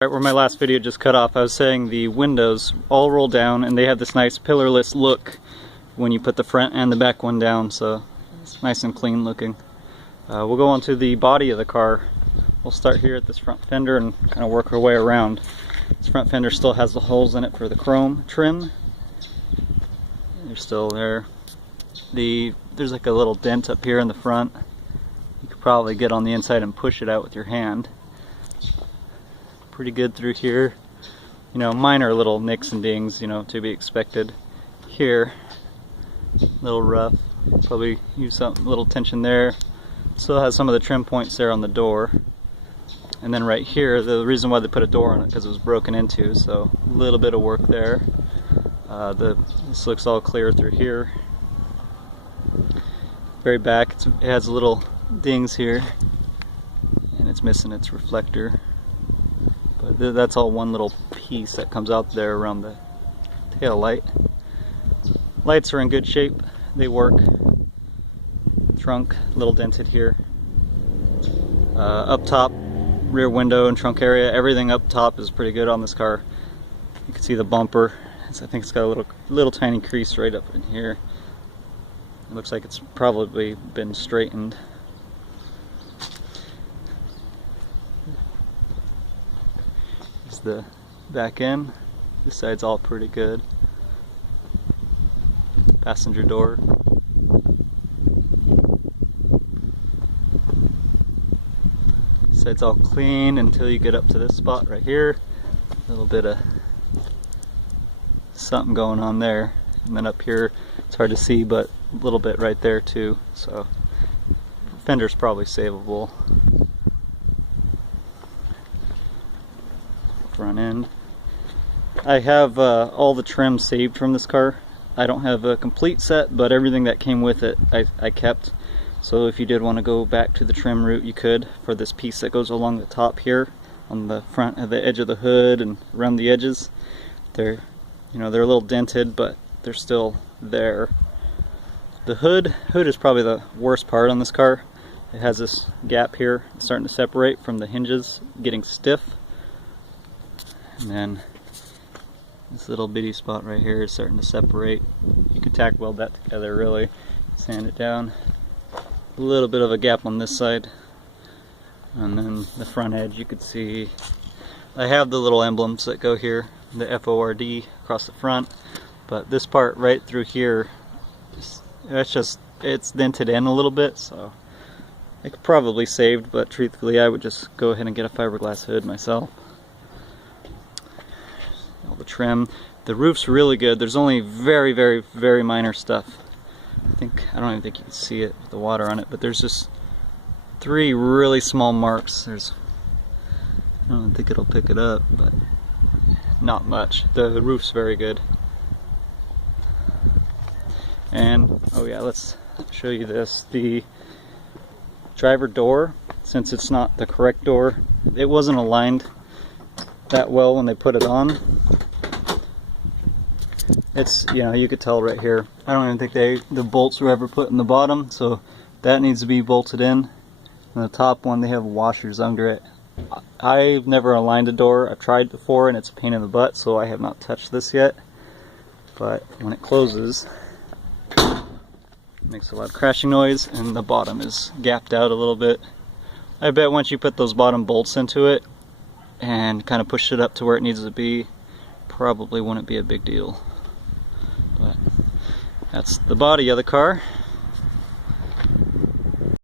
Right where my last video just cut off, I was saying the windows all roll down and they have this nice pillarless look when you put the front and the back one down, so it's nice and clean looking. We'll go on to the body of the car. We'll start here at this front fender and kind of work our way around. This front fender still has the holes in it for the chrome trim. They're still there. There's like a little dent up here in the front. You could probably get on the inside and push it out with your hand. Pretty good through here. You know, minor little nicks and dings, you know, to be expected. Here, a little rough. Probably use some little tension there. Still has some of the trim points there on the door. And then right here, the reason why they put a door on it because it was broken into, so a little bit of work there. This looks all clear through here. Very back, it has little dings here, and it's missing its reflector. But that's all one little piece that comes out there around the tail light. Lights are in good shape, they work. Trunk, a little dented here. Up top, rear window and trunk area, everything up top is pretty good on this car. You can see the bumper. I think it's got a little tiny crease right up in here. It looks like it's probably been straightened. Here's the back end. This side's all pretty good. Passenger door. This side's all clean until you get up to this spot right here. A little bit of something going on there, and then up here it's hard to see, but a little bit right there too, so fender's probably savable. Front end, I have all the trim saved from this car. I don't have a complete set, but everything that came with it I kept, so if you did want to go back to the trim route you could for this piece that goes along the top here on the front of the edge of the hood and around the edges. They're a little dented, but they're still there. The hood is probably the worst part on this car. It has this gap here starting to separate from the hinges, getting stiff. And then this little bitty spot right here is starting to separate. You could tack weld that together really, sand it down. A little bit of a gap on this side. And then the front edge, you could see I have the little emblems that go here, the FORD across the front, but this part right through here, it's dented in a little bit, so it could probably saved, but truthfully I would just go ahead and get a fiberglass hood myself. All the trim, the roof's really good. There's only very, very, very minor stuff. I don't even think you can see it with the water on it, but there's just 3 really small marks. I don't think it'll pick it up, but not much. The roof's very good. And oh yeah, let's show you this. The driver door, since it's not the correct door, it wasn't aligned that well when they put it on. It's, you could tell right here. I don't even think the bolts were ever put in the bottom, so that needs to be bolted in. And the top one, they have washers under it. I've never aligned a door. I've tried before and it's a pain in the butt, so I have not touched this yet. But when it closes, it makes a loud crashing noise, and the bottom is gapped out a little bit. I bet once you put those bottom bolts into it and kind of push it up to where it needs to be, probably wouldn't be a big deal. But that's the body of the car.